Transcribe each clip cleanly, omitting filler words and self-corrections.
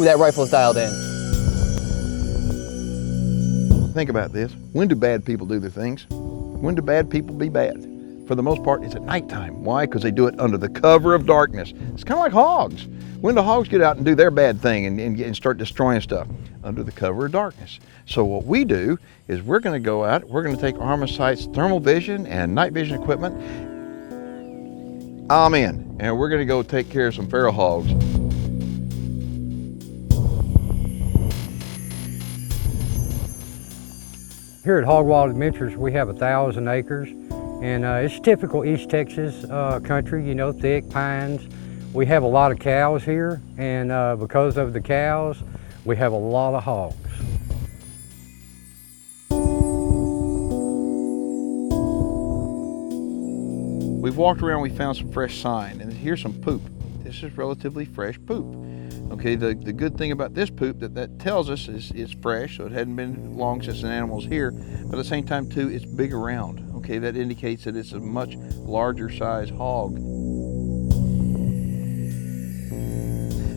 Ooh, that rifle's dialed in. Think about this. When do bad people do their things? When do bad people be bad? For the most part, it's at nighttime. Why? Because they do it under the cover of darkness. It's kind of like hogs. When do hogs get out and do their bad thing and start destroying stuff? Under the cover of darkness. So what we do is we're going to go out, we're going to take Armasight's thermal vision and night vision equipment. I'm in, and we're going to go take care of some feral hogs. Here at Hog Wild Adventures, we have 1,000 acres, and it's typical East Texas country, you know, thick pines. We have a lot of cows here, and because of the cows, we have a lot of hogs. We've walked around, we found some fresh sign, and here's some poop. This is relatively fresh poop. Okay, the good thing about this poop that tells us is it's fresh, so it hadn't been long since an animal's here, but at the same time too, it's big around. Okay, that indicates that it's a much larger size hog.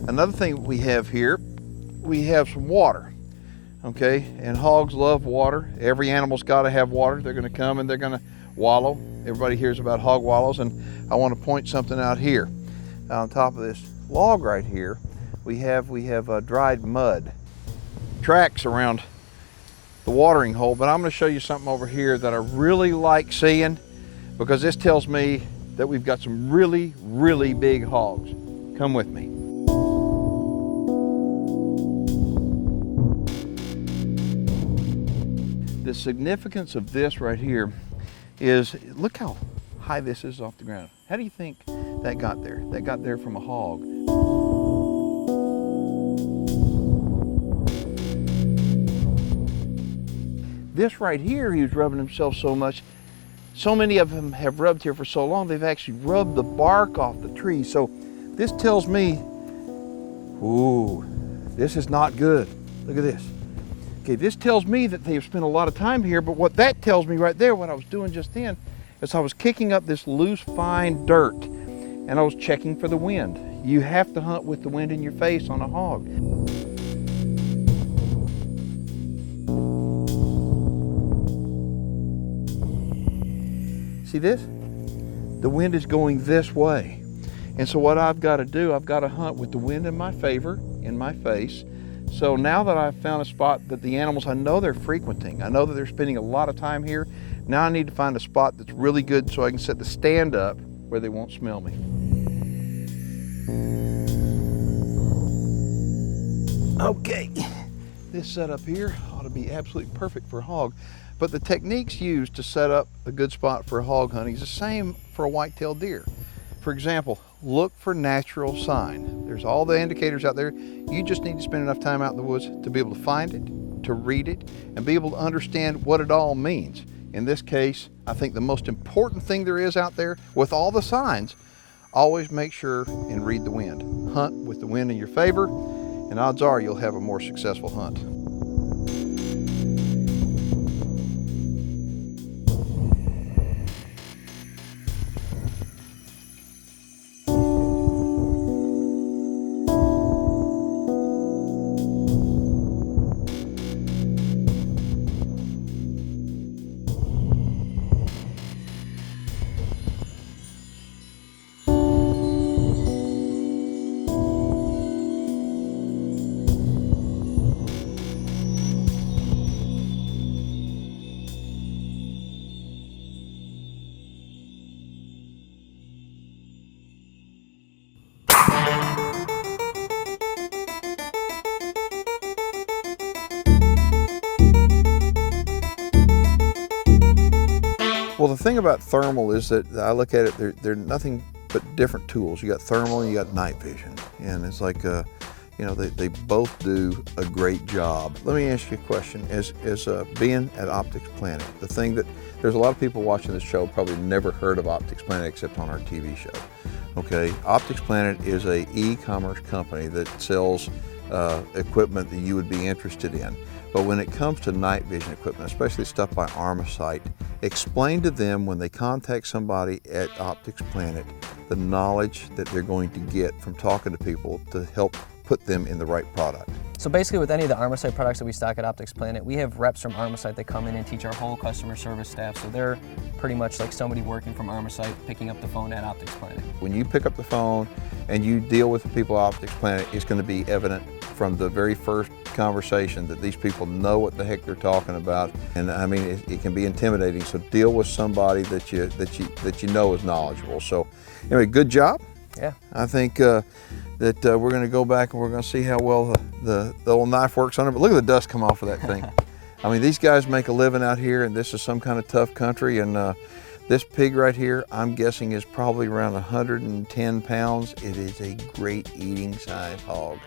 Another thing we have here, we have some water. Okay, and hogs love water. Every animal's got to have water. They're going to come and they're going to wallow. Everybody hears about hog wallows, and I want to point something out here. On top of this log right here, we have dried mud tracks around the watering hole, but I'm going to show you something over here that I really like seeing, because this tells me that we've got some really, really big hogs. Come with me. The significance of this right here is, look how high this is off the ground. How do you think that got there? That got there from a hog. This right here, he was rubbing himself so much. So many of them have rubbed here for so long, they've actually rubbed the bark off the tree. So this tells me, ooh, this is not good. Look at this. Okay, this tells me that they've spent a lot of time here, but what that tells me right there, what I was doing just then, is I was kicking up this loose, fine dirt, and I was checking for the wind. You have to hunt with the wind in your face on a hog. See this? The wind is going this way. And so what I've got to do, I've got to hunt with the wind in my favor, in my face. So now that I've found a spot that the animals, I know they're frequenting, I know that they're spending a lot of time here, now I need to find a spot that's really good so I can set the stand up where they won't smell me. Okay, this setup here ought to be absolutely perfect for a hog, but the techniques used to set up a good spot for hog hunting is the same for a white-tailed deer. For example, look for natural sign. There's all the indicators out there. You just need to spend enough time out in the woods to be able to find it, to read it, and be able to understand what it all means. In this case, I think the most important thing there is out there, with all the signs, always make sure and read the wind. Hunt with the wind in your favor, and odds are you'll have a more successful hunt. Well, the thing about thermal is that I look at it, they're nothing but different tools. You got thermal and you got night vision. And it's like, you know, they both do a great job. Let me ask you a question. As being at Optics Planet, the thing that, there's a lot of people watching this show probably never heard of Optics Planet except on our TV show. Okay, Optics Planet is a e-commerce company that sells equipment that you would be interested in. But when it comes to night vision equipment, especially stuff by Armasight, explain to them when they contact somebody at Optics Planet the knowledge that they're going to get from talking to people to help put them in the right product. So basically with any of the Armasight products that we stock at Optics Planet, we have reps from Armasight that come in and teach our whole customer service staff. So they're pretty much like somebody working from Armasight picking up the phone at Optics Planet. When you pick up the phone and you deal with the people at Optics Planet, it's going to be evident from the very first conversation that these people know what the heck they're talking about. And I mean, it can be intimidating. So deal with somebody that you know is knowledgeable. So anyway, good job. Yeah. I think that we're going to go back and we're going to see how well the old knife works on it. But look at the dust come off of that thing. I mean, these guys make a living out here, and this is some kind of tough country. And this pig right here, I'm guessing, is probably around 110 pounds. It is a great eating size hog.